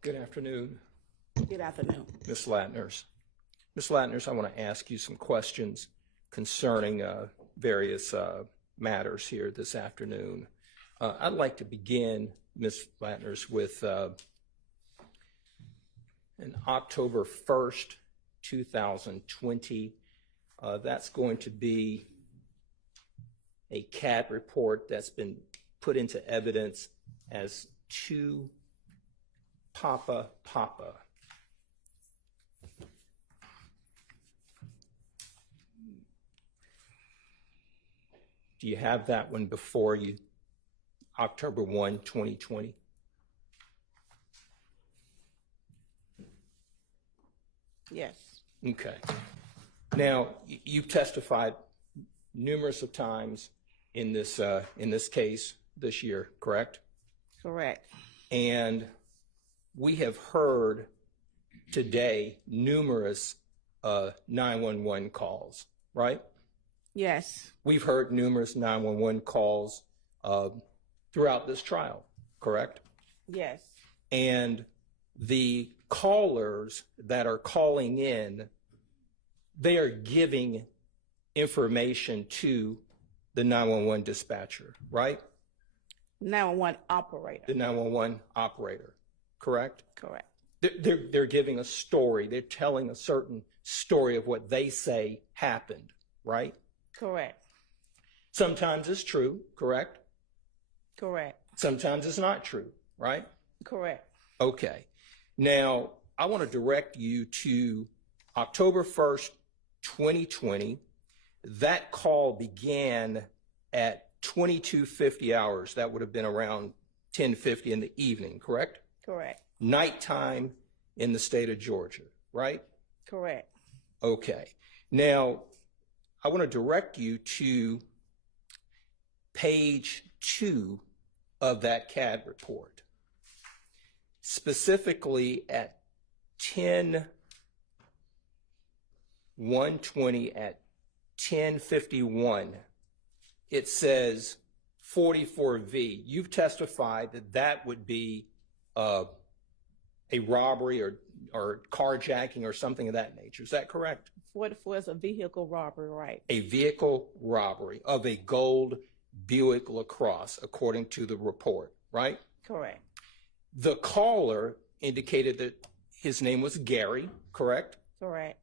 Good afternoon, Good afternoon. Ms. Latners. Ms. Latners, I want to ask you some questions concerning various matters here this afternoon. I'd like to begin, Ms. Latners, with an October 1st, 2020. That's going to be a CAD report that's been put into evidence as to Papa. Do you have that one before you? October 1, 2020. Yes. Okay. Now, you've testified numerous of times in this case this year, correct? Correct. And we have heard today numerous 911 calls, right? Yes. We've heard numerous 911 calls throughout this trial, correct? Yes. And the callers that are calling in, they are giving information to the 911 dispatcher, right? 911 operator. The 911 operator, correct? Correct. They're giving a story. They're telling a certain story of what they say happened, right? Correct. Sometimes it's true, correct? Correct. Sometimes it's not true, right? Correct. Okay. Now, I want to direct you to October 1st, 2020. That call began at 22:50 hours. That would have been around 10:50 in the evening, correct? Correct. Nighttime in the state of Georgia, right? Correct. Okay. Now, I want to direct you to page 2 of that CAD report. Specifically at 10/120 at 10:51, it says 44V. You've testified that that would be a robbery or carjacking or something of that nature. Is that correct? 44 is a vehicle robbery, right? A vehicle robbery of a gold Buick LaCrosse, according to the report, right? Correct. The caller indicated that his name was Gary, correct? Correct.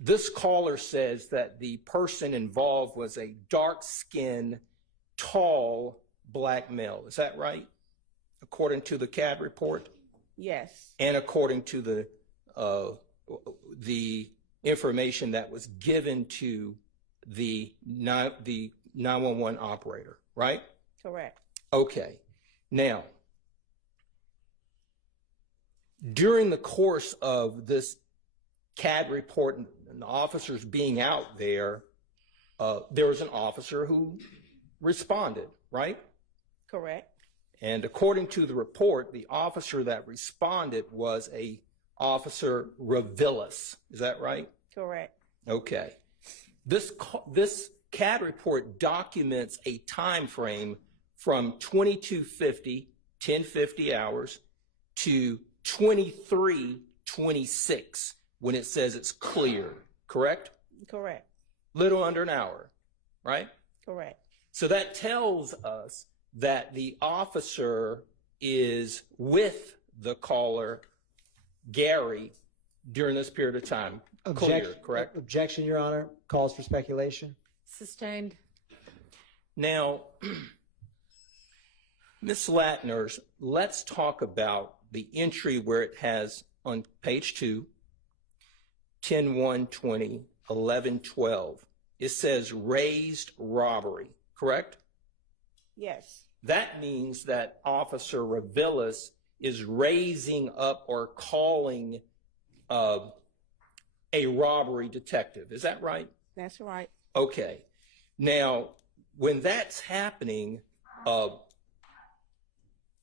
This caller says that the person involved was a dark-skinned, tall black male. Is that right? According to the CAD report? Yes. And according to the information that was given to the 911 operator, right? Correct. Okay. Now, during the course of this CAD report and the officers being out there, there was an officer who responded, right? Correct. And according to the report, the officer that responded was a Officer Ravillis. Is that right? Correct. Okay. This CAD report documents a time frame from 22:50, 10:50 hours, to 23:26 when it says it's clear, correct? Correct. Little under an hour, right? Correct. So that tells us that the officer is with the caller, Gary, during this period of time. Clear, correct? Objection, Your Honor. Calls for speculation. Sustained. Now, Ms. Latners, let's talk about the entry where it has on page 2, 10/120, 11/12. It says raised robbery, correct? Yes. That means that Officer Ravillis is raising up or calling a robbery detective. Is that right? That's right. Okay. Now, when that's happening,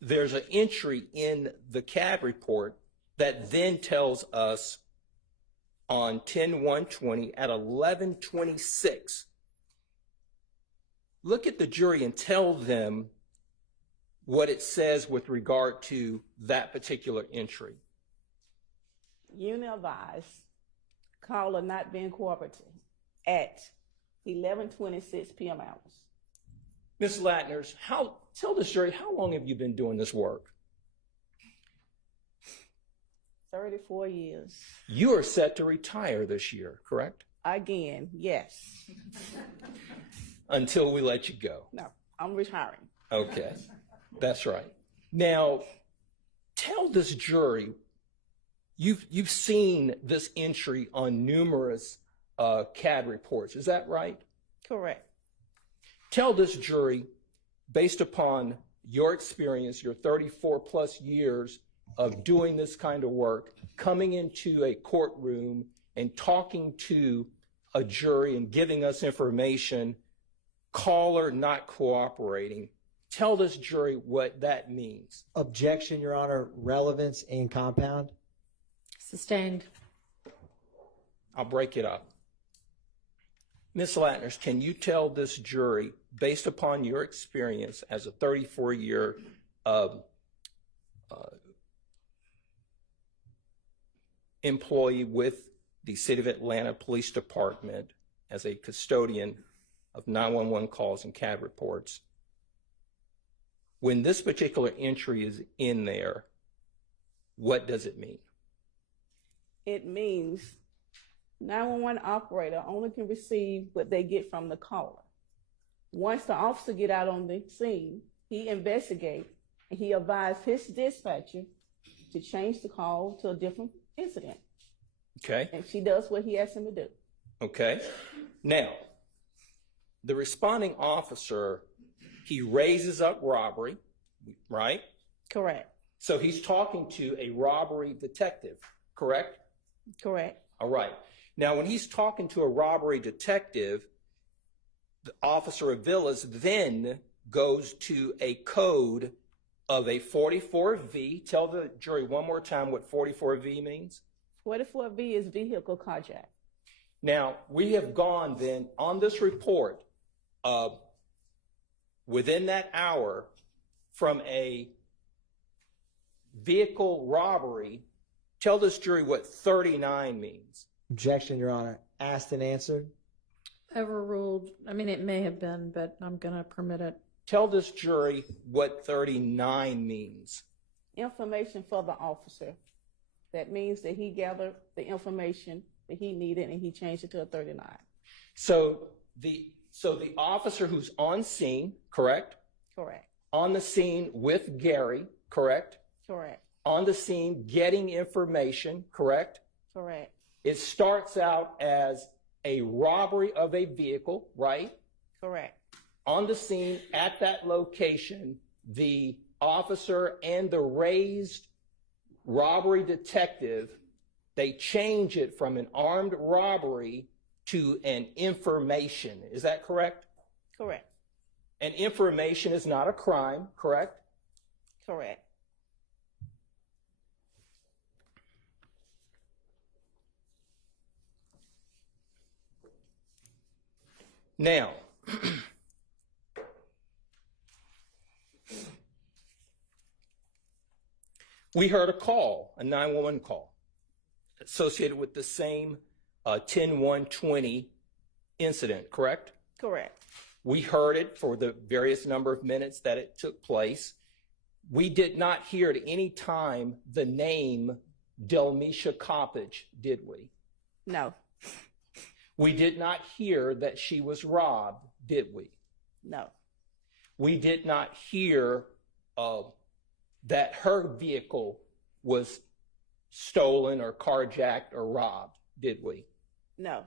there's an entry in the CAD report that then tells us on 10/120 at 11:26, look at the jury and tell them what it says with regard to that particular entry. Unit advised, caller not being cooperative at 11:26 p.m. hours. Ms. Latners, tell this jury, how long have you been doing this work? 34 years. You are set to retire this year, correct? Again, yes. Until we let you go. No, I'm retiring. Okay, that's right. Now, tell this jury, you've seen this entry on numerous CAD reports, is that right? Correct. Tell this jury, based upon your experience, your 34 plus years of doing this kind of work, coming into a courtroom and talking to a jury and giving us information, caller not cooperating. Tell this jury what that means. Objection, Your Honor. Relevance and compound. Sustained. I'll break it up. Ms. Latners, can you tell this jury, based upon your experience as a 34-year employee with the City of Atlanta Police Department as a custodian of 911 calls and CAD reports, when this particular entry is in there, what does it mean? It means 911 operator only can receive what they get from the caller. Once the officer get out on the scene, he investigates and he advised his dispatcher to change the call to a different incident. Okay. And she does what he asked him to do. Okay. Now, the responding officer, he raises up robbery, right? Correct. So he's talking to a robbery detective, correct? Correct. All right. Now, when he's talking to a robbery detective, the Officer Avilas then goes to a code of a 44V. Tell the jury one more time what 44V means. 44V is vehicle carjack. Now, we have gone then on this report within that hour from a vehicle robbery. Tell this jury what 39 means. Objection, Your Honor. Asked and answered. Overruled. I mean, it may have been, but I'm going to permit it. Tell this jury what 39 means. Information for the officer. That means that he gathered the information that he needed and he changed it to a 39. So the officer who's on scene, correct? Correct. On the scene with Gary, correct? Correct. On the scene getting information, correct? Correct. It starts out as a robbery of a vehicle, right? Correct. On the scene at that location, the officer and the raised robbery detective, they change it from an armed robbery to an information. Is that correct? Correct. And information is not a crime, correct? Correct. Now, we heard a call, a 911 call, associated with the same 10-1-20 incident, correct? Correct. We heard it for the various number of minutes that it took place. We did not hear at any time the name Delmisha Coppage, did we? No. We did not hear that she was robbed, did we? No. We did not hear that her vehicle was stolen or carjacked or robbed, did we? No.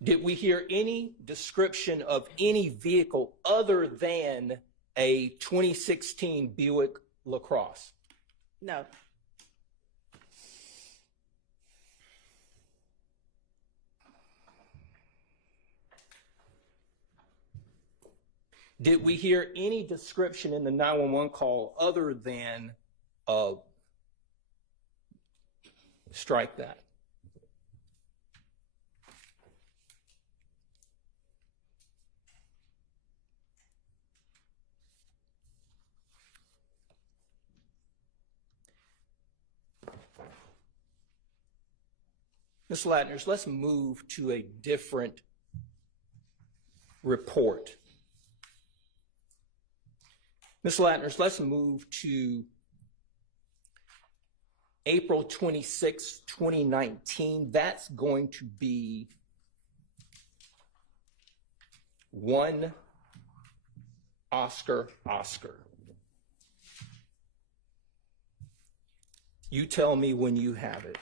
Did we hear any description of any vehicle other than a 2016 Buick LaCrosse? No. Did we hear any description in the 911 call other than strike that? Ms. Latners, let's move to a different report. Ms. Latners, let's move to April 26, 2019. That's going to be one Oscar. You tell me when you have it.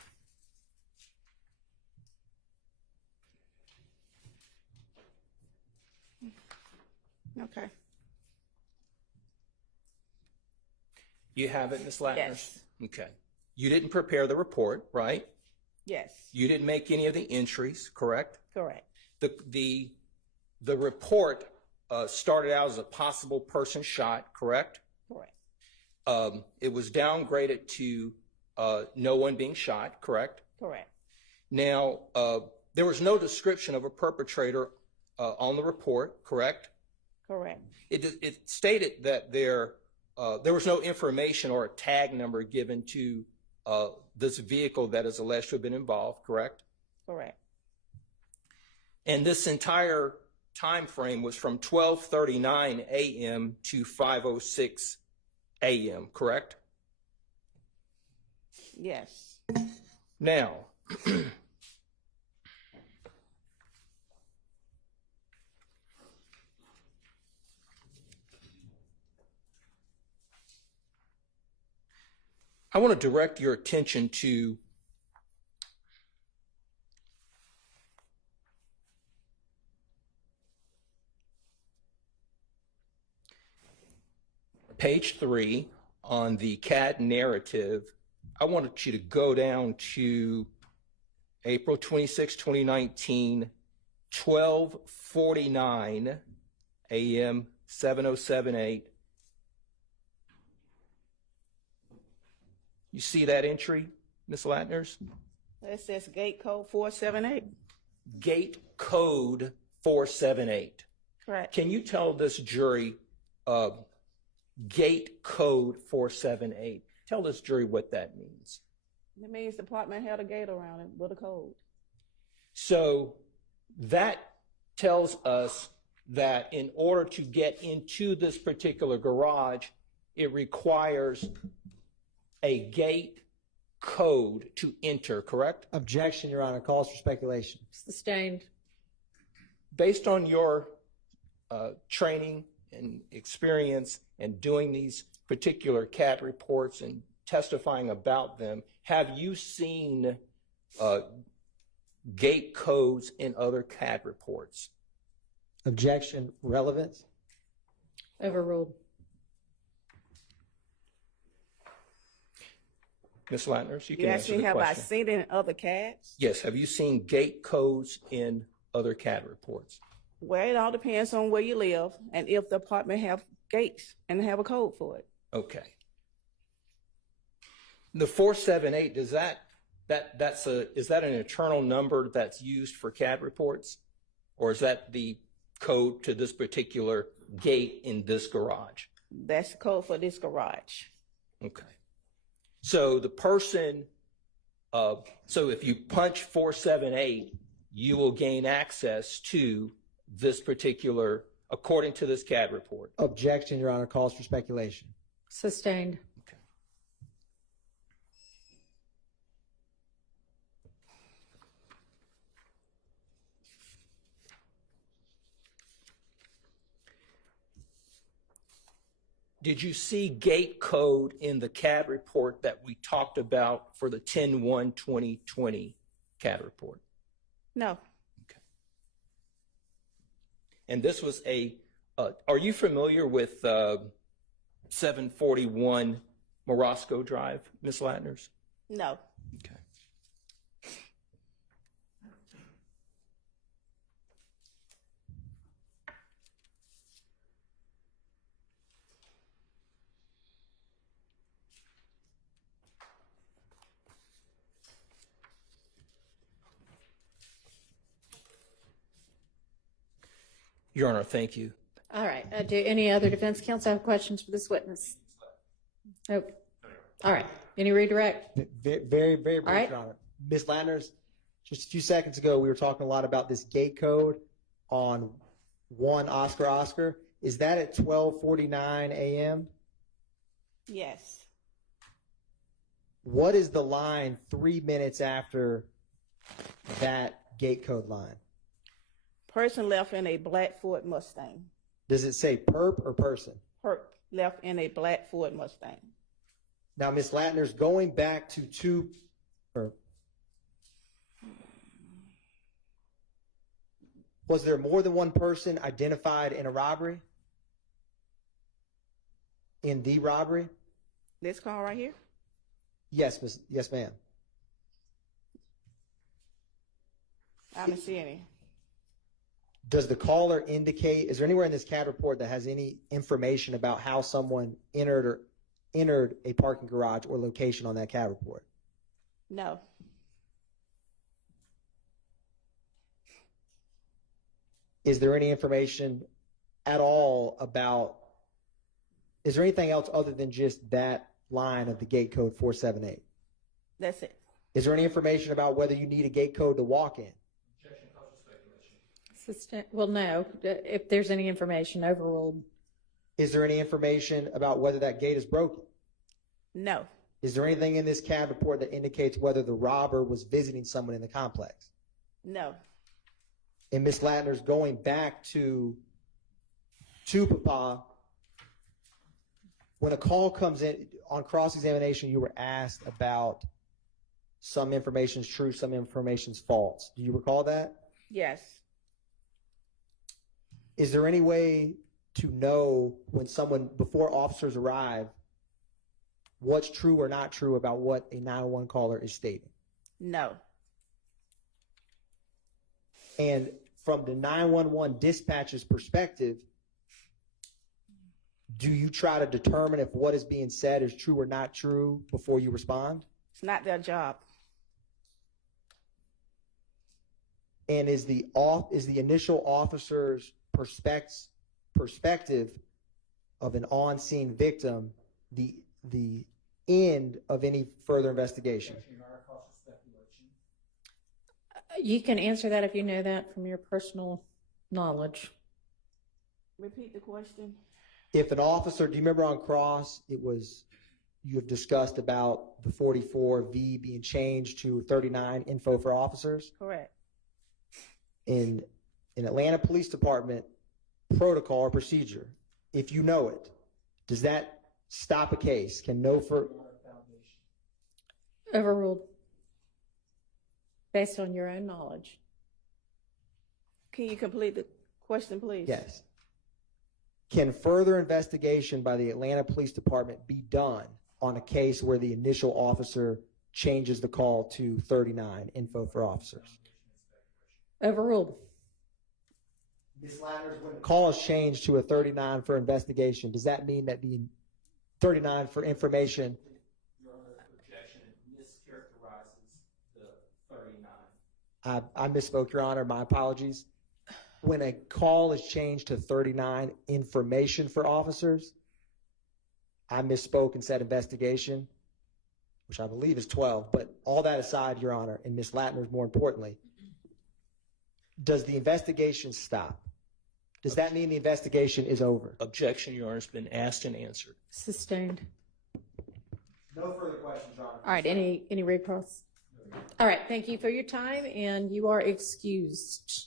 Okay. You have it, Ms. Latners? Yes. Okay. You didn't prepare the report, right? Yes. You didn't make any of the entries, correct? Correct. The report started out as a possible person shot, correct? Correct. It was downgraded to no one being shot, correct? Correct. Now, there was no description of a perpetrator on the report, correct? Correct. It stated that there was no information or a tag number given to this vehicle that is alleged to have been involved, correct? Correct. And this entire time frame was from 12:39 a.m. to 5:06 a.m., correct? Yes. Now, I want to direct your attention to page 3 on the CAD narrative. I wanted you to go down to April 26, 2019, 12:49 a.m., 7:07:08. You see that entry, Ms. Latners? It says gate code 478. Gate code 478. Correct. Can you tell this jury gate code 478? Tell this jury what that means. It means the department held a gate around it with a code. So that tells us that in order to get into this particular garage, it requires a gate code to enter, correct? Objection, Your Honor. Calls for speculation. Sustained. Based on your training and experience and doing these particular CAD reports and testifying about them, have you seen gate codes in other CAD reports? Objection. Relevance. Overruled. Ms. Latners, you can You answer asked me, the have I question. seen it in other CADs? Yes, have you seen gate codes in other CAD reports? Well, it all depends on where you live and if the apartment have gates and have a code for it. Okay. The 478, is that an internal number that's used for CAD reports? Or is that the code to this particular gate in this garage? That's the code for this garage. Okay. So the person, so if you punch 478, you will gain access to this particular, according to this CAD report. Objection, Your Honor. Calls for speculation. Sustained. Okay. Did you see gate code in the CAD report that we talked about for the 10/1/2020 CAD report? No. Okay. And this was are you familiar with 741 Morosco Drive, Ms. Latners? No. Okay. Your Honor, thank you. All right. Do any other defense counsel have questions for this witness? Nope. All right. Any redirect? Very brief, All right. Your Honor. Ms. Landers, Just a few seconds ago, we were talking a lot about this gate code on 1 Oscar Oscar. Is that at 12:49 a.m.? Yes. What is the line 3 minutes after that gate code line? Person left in a black Ford Mustang. Does it say perp or person? Perp left in a black Ford Mustang. Now, Ms. Latner's going back to was there more than one person identified in a robbery? In the robbery? This call right here? Yes, ma'am. I don't see any. Does the caller indicate, is there anywhere in this CAD report that has any information about how someone entered a parking garage or location on that CAD report? No. Is there any information at all about, is there anything else other than just that line of the gate code 478? That's it. Is there any information about whether you need a gate code to walk in? Well, no. If there's any information, overruled. Is there any information about whether that gate is broken? No. Is there anything in this CAD report that indicates whether the robber was visiting someone in the complex? No. And Ms. Latner's going back to Papa. When a call comes in on cross-examination, you were asked about some information's true, some information's false. Do you recall that? Yes. Is there any way to know when someone, before officers arrive, what's true or not true about what a 911 caller is stating? No. And from the 911 dispatcher's perspective, do you try to determine if what is being said is true or not true before you respond? It's not their job. And is the initial officer's perspective of an on-scene victim the end of any further investigation? You can answer that if you know that from your personal knowledge. Repeat the question. If an officer, do you remember on cross, you have discussed about the 44V being changed to 39 info for officers? Correct. In Atlanta Police Department protocol or procedure, if you know it, does that stop a case? Can no for Overruled. Based on your own knowledge. Can you complete the question, please? Yes. Can further investigation by the Atlanta Police Department be done on a case where the initial officer changes the call to 39 info for officers? Overruled. Ms. Ladders, when the call is changed to a 39 for investigation, does that mean that the 39 for information? Your objection mischaracterizes the 39. I misspoke, Your Honor. My apologies. When a call is changed to 39 information for officers, I misspoke and said investigation, which I believe is 12. But all that aside, Your Honor, and Ms. Latner, more importantly, does the investigation stop? Does that mean the investigation is over? Objection, Your Honor, has been asked and answered. Sustained. No further questions, Your Honor. All right, any recalls? All right, thank you for your time, and you are excused.